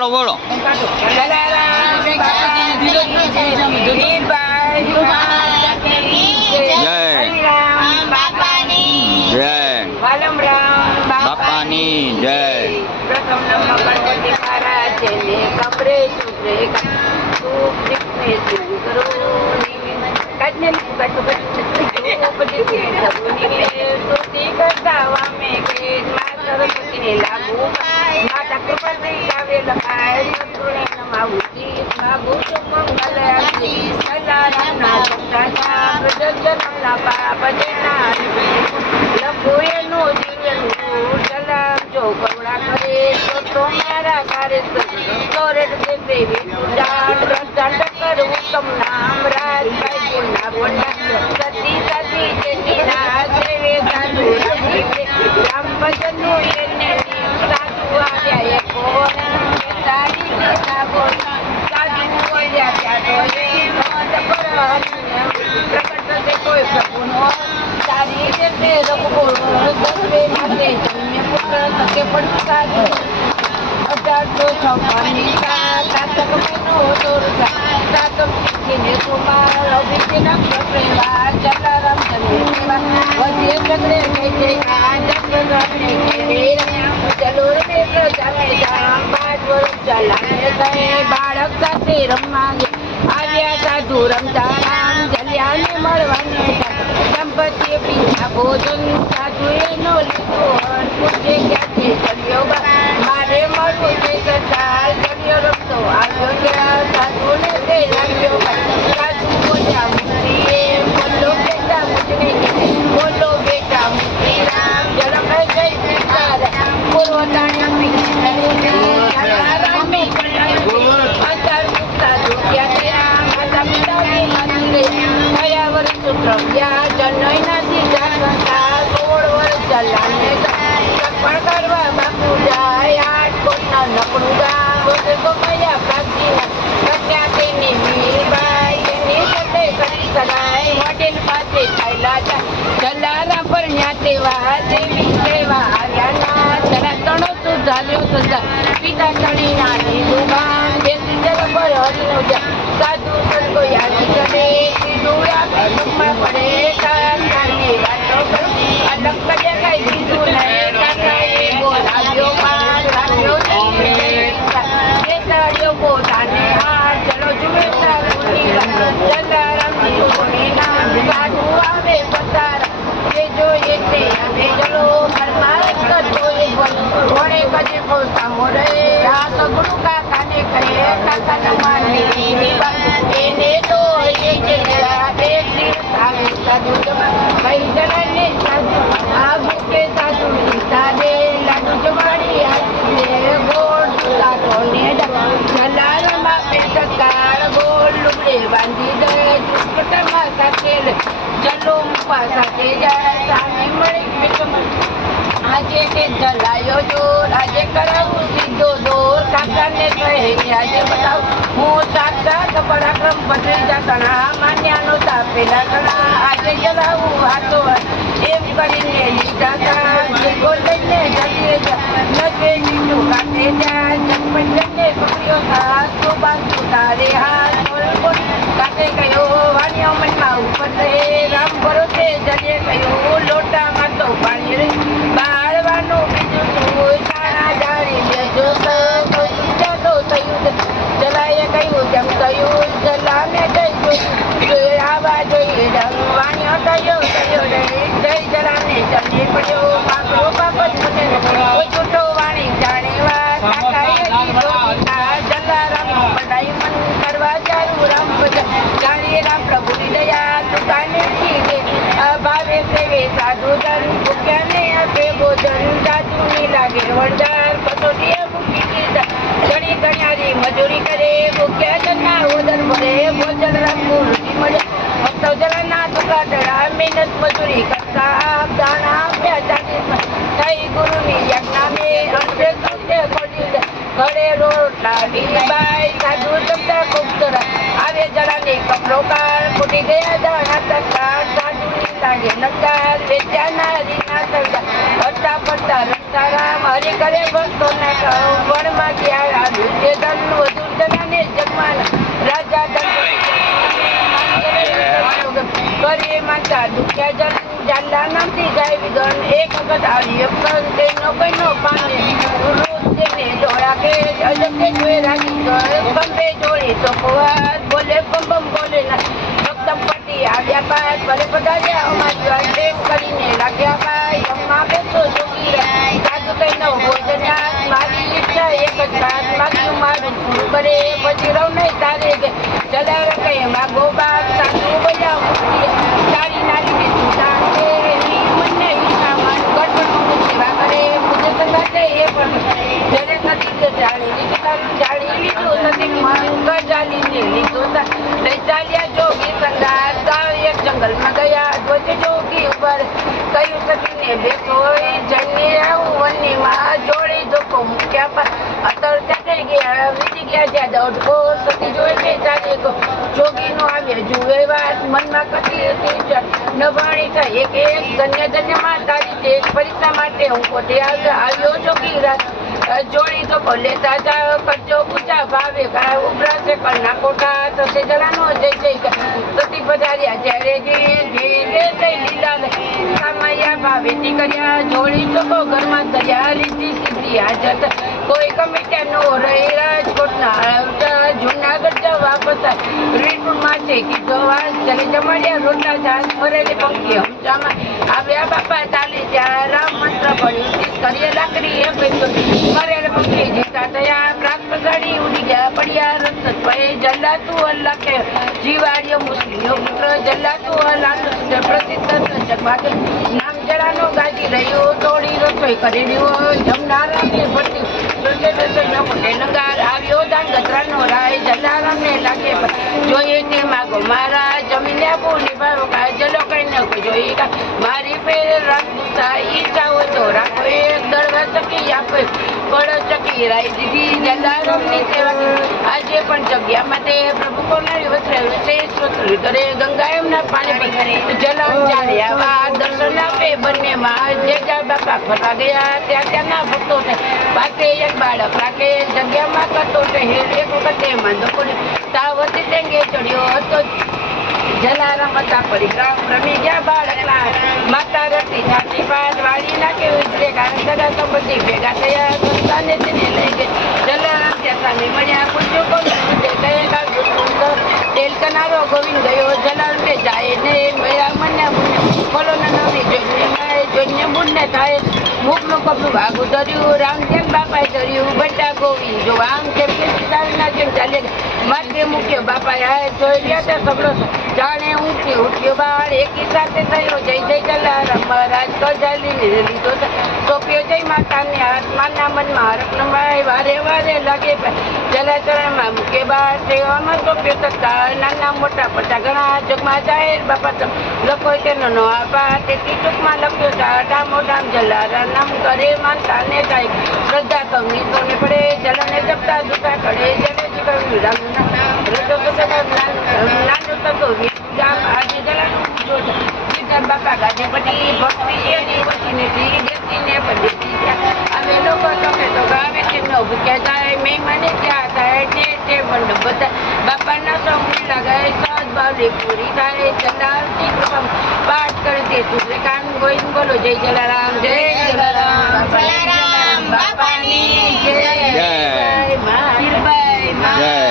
હાલો બોલો. જય બાપાની જય. પ્રથમ નમ ગણપતિ મહારાજ ને કમરે સુરે કરતા વામે કે સરસ્વતીને લાગુ માતા કૃપા થઈ આવે લખાય શત્રુને નમાવું માગુ છું મંગલ સલારામના ભક્તા પ્રજનમના પાપ જેના લખો એનું જીવન સલામ જો કરુણા કરે તો મારા કાર્ય કરે દેવી દંડ કરું તમ નામ રાજ ભાઈ ના બોલા સતી સતી જેની રાજ દેવે સાધુ રામ ભજનનું એને સાધુ આવ્યા એ કોણ તારી ગીતા બોલ સાધુ બોલ્યા ત્યાં તો એ મત પ્રકટ થશે કોઈ પ્રભુનો તારી રીતે રખો દસવે માટે જન્મે પુત્ર થકે પણ સાધુ 1856 સાતક મહિનો સાતમ તિથિને સોમવાર અભિષેક પ્રેવા જલારામ જન્મેવા વધે ચક્રે જય જયકાર ચલો રે પ્રજાને જામ 5 વર્ષ ચલાને ગયે બાળક સાથે રમવા આવ્યા સાધુ રમતા રામ જલ્યાને મળવાને દંપતીએ પીધા ભોજન સાધુએ નો લીધો પૂછે ક્યાંથી ચડ્યો મારે મળવું છે સરદાર ચડ્યો રમતો આવ્યો ત્યાં સાધુને તે લાગ્યો સાધુ બોલ્યા મુક્તિએ બોલો બેટા મુજને બોલો બેટા મુક્તિ રામ ઝડપ જય સરદાર પૂર્વ તાણી રામી અંતર મુક્તા જોગ્યા ત્યાં માતા પિતાની માની ગયા કયા વર્ષ પ્રવ્યા જનૈનાથી જાગતા 16 વર્ષ ચલાને પણ કરવા બાપુ જાય 8 કોટના નકડું ગામ તો કયા પ્રાચીના કન્યા તેની મીરબાઈ એની સાથે કરી સગાઈ વડીલ પાસે ચાલ્યા જલારામ પર ન્યાતેવા દેવી સેવા આવ્યા ના જરા તણો સુધાર્યો સજા પિતા ચડી નાની દુકાન બેસી જરા પર હરીનો જા સાધુ સંતો યાદ કરે કીધું આપે ટૂંકમાં પડે કાની વાતો કરો અડક કર્યા કઈ કીધું નહીં કાકાએ બોલાવ્યો પાર રાખ્યો બેસાડ્યો પોતાને હાથ ચલો જુએ સાધુની જલારામની ઓને નામ સાધુ આવે પતારા જે જોઈએ તે આવે ચલો મરમાર કરતો એ વડે કજે પોતામો રે આ સગડું કાકાને કહે કાકા તમારે એને તો એ છે એક દિવસ આવે સાધુ ભાઈ જણાને સાધુ આ ભૂકે સાધુ સાદે લાડુ જમાડી આપીને ગોળ સાધોને જલારામ આપે સકાર ગોળ લુગડે બાંધી દે દુષ્કટમાં સાથે ચલો મુપા સાથે જાય સામે મળી પીઠમાં આજે તે જલાયો જોર આજે કરાવું સીધો દોર કાકાને કહે આજે બતાવ હું સાક્ષાત પરાક્રમ ભત્રીજા ગણા માન્યાનો તાપેલા ગણા આજે જલાવું હાથો એમ કરીને લીધા તા જીગો લઈને જઈએ નજે જીતું કાઢે જા જન્મ જઈને પકડ્યો હાથ તો બાંધું તારે હાથ બોલ કાકે કયો વાણિયો મનમાં ઉપર રહે રામ ભરોસે જઈએ કયો લોટામાં તો પાણી રે બાળવાનું બીજું તું સારા જાણી બેજો તો થયું જલાએ કહ્યું જેમ કહ્યું જલાને કહ્યું આવા જોઈએ વાણિયો થયો રે જય જલાને ચલી પડ્યો બાપરો બાપ જ મને છૂટો વાણી જાણેવા કાકાએ કીધો જલારામ પડાઈ મન કરવા જારું રામ જાણીએ રામ પ્રભુની દયા દુકાને ભાવે સેવે સાધુ ધન ભૂખ્યાને આપે ભોજન સાધુની લાગે વરદાર કસોટીએ મૂકી દીધા ઘણી ગણ્યારી મજૂરી કરે ભૂખ્યા જના ઓદર ભરે ભોજન રાખવું રૂટી મળે ભક્તો જલાના દુકાદડા મહેનત મજૂરી કરતા દાણા આપ્યા થઈ ગુરુની યજ્ઞાને અંતે કૃત્ય કર્યું ઘરે રોટલા બાઈ સાધુ જમતા ખૂબ સરસ આવે જલાને કપડો કાર ફૂટી ગયા દાણા તરકાર સાધુની લાગે નકાર વેચ્યાના હરીના સજા હરતા પડતા રસ્તા રામ હરી કરે ભક્તો ના વનમાં ગયા બધા દુખ્યા જાલા નામથી જાય વિગન એક વખત આવી અક્ષર તેનો કઈનો પાને રોજ તેને દોડા કે અજબ કે જોઈ રાખી ગંભે જોડી તો કુવાર બોલે બમ બોલે ના એકદમ પટી આવ્યા બાદ ભલે પધાર્યા અમારી વાત પ્રેમ કરીને લાગ્યા ભાઈ અમ્મા બેસો જોગી સાધુ કઈ ન ભોજન મારી ઈચ્છા એક જ વાત માગ્યું મારું પૂરું કરે પછી રહું નહીં તારે કે જલાર કઈ માગો બાપ સાધુ બોલ્યા મુક્તિ તારી નારીને સુધાર છે એની મને ઈચ્છામાં ગડબડમાં સેવા કરે મુજે સંગાતે એ પણ જયારે નથી જાણી લીધું જાણી લીધું નથી મન ગજાલીને લીધું લઈ ચાલ્યા જોગી સંગાત એક જંગલમાં ગયા ધ્વજ જોગી ઉપર કયું સતીને બેસો જઈને આવું વનીમાં જોડી ધોકો મૂક્યા પર અત્તર થઈ ગયા વીતી ગયા જ્યાં દોડકો સતી જોઈ કે ચાલે ગો જોગીનો આવ્યા જુએ વાત મનમાં કથી હતી નભાણી થઈ એક ધન્ય તારી તે પરીક્ષા માટે હું પોતે આવ્યો જોગી રાત જોડી તો બોલે તાજા કરજો પૂજા ભાવે કરાવ ઉભરાશે કરના કોઠા થશે જલાનો જય જય સતી પધાર્યા જ્યારે જે લીલા સામૈયા ભાવેથી કર્યા જોડી તો ઘરમાં તૈયાર રીતિ સીધી હાજર કોઈ કમિટ્યા નો રહી રાજકોટના જૂનાગઢ વાપસ રીટમાં છે કીધો વાસ ચલે જમાડ્યા રોટલા જાત ભરેલી પંખી હમચામાં આવ્યા બાપા ચાલી ત્યાં રામ મંત્ર પડ્યું કરીએ લાકડી એ પૈસો મરેલ પંખી જીતા થયા પ્રાગ પસાડી ઉડી ગયા પડ્યા રસ્ત ભય જલ્લાતું અલ્લાહ કે જીવાડ્યો મુસ્લિમનો પુત્ર જલ્લાતું અલ્લાહ પ્રસિદ્ધ જગમાત નામ જડાનો ગાજી રહ્યો તોડી રસોઈ કરી રહ્યો જમનારા કે ભરતી લંગાર આવ્યો દાન ગજરાનો રાય જલારામને લાગે જોઈએ તે માગો મારા જમીન આપું નિભાવો કાજલો કઈ ન જોઈએ મારી ફેર રાખું ઈચ્છાઓ તો રાખો એક દળવા ચકી આપે પડ ચકી રાઈ દીધી જલારામની સેવા આજે પણ જગ્યા માટે પ્રભુ કોનારી વસ્ત્ર વિશેષ વસ્ત્ર કરે ગંગા એમના પાણી પર જલામ ચાલ્યા દર્શન આપે બંને માં જે જા બાપા ફરવા ગયા ત્યાંના ભક્તો પાસે એક બાળક રાખે જગ્યામાં કરતો હેર એક વખતે માંદો પડ્યો તાવતી ટેંગે ચડ્યો હતો જલારામ હતા પરિક્રમ રમી ગયા બાળકના માતા રતી છાતી પાસ વાળી નાખે ઉજરે કારણ સગા સંબંધી ભેગા થયા સંતાને તેને લઈ ગઈ જલારામ ત્યાં સામે મળ્યા પૂછ્યું કોણ તેલ કનારો ગોવિંદ ગયો જલારામ જાય ને મળ્યા મને ફોલો ના નામે જોઈને બુનને થાય મુખનું કપડું ભાગું ધર્યું રામ જેમ બાપાએ ધર્યું બટા ગોવિંદ જો આમ કેમ કે સીતાના જેમ ચાલે માટે મૂક્યો બાપાએ જોઈ ગયા ત્યાં સગડો જાણે ઊંચી ઉઠ્યો બાળ એકી સાથે થયો જય જય જલારામ મહારાજ કજાલીને લીધો સોંપ્યો જય માતાને આત્માના મનમાં હરકનમાય વારે વારે લાગે જલાચરણમાં મૂકે બાળ સેવામાં સોંપ્યો થતા નાના મોટા પટા ઘણા જગમાં જાહેર બાપા લોકો તેનો નો આપા તેથી ટૂંકમાં લખ્યો ટાટા મોટા જલારામ નામ કરે માનતા ને થાય શ્રદ્ધા કવની સોને પડે જલને જપતા દુતા કરે જલે કવિ રામ રતો નાનો તતો આજે જલાનું બાપા ગાજેપતિ ભક્તિ એની વચીને દેશીને પદ્ધતિ અમે લોકો તમે તો ગાવે તેમનો ભૂખ્યા જાય મહેમાને ત્યાં થાય તે મંડપ બધા બાપાના સૌ લગાય સદ ભાવને પૂરી થાય જલારામની કૃપા પાઠ કરે તે સૂત્રે કાન ગોઈન બોલો જય જલારામ જય જલારામ બાપાની જય જય મા જય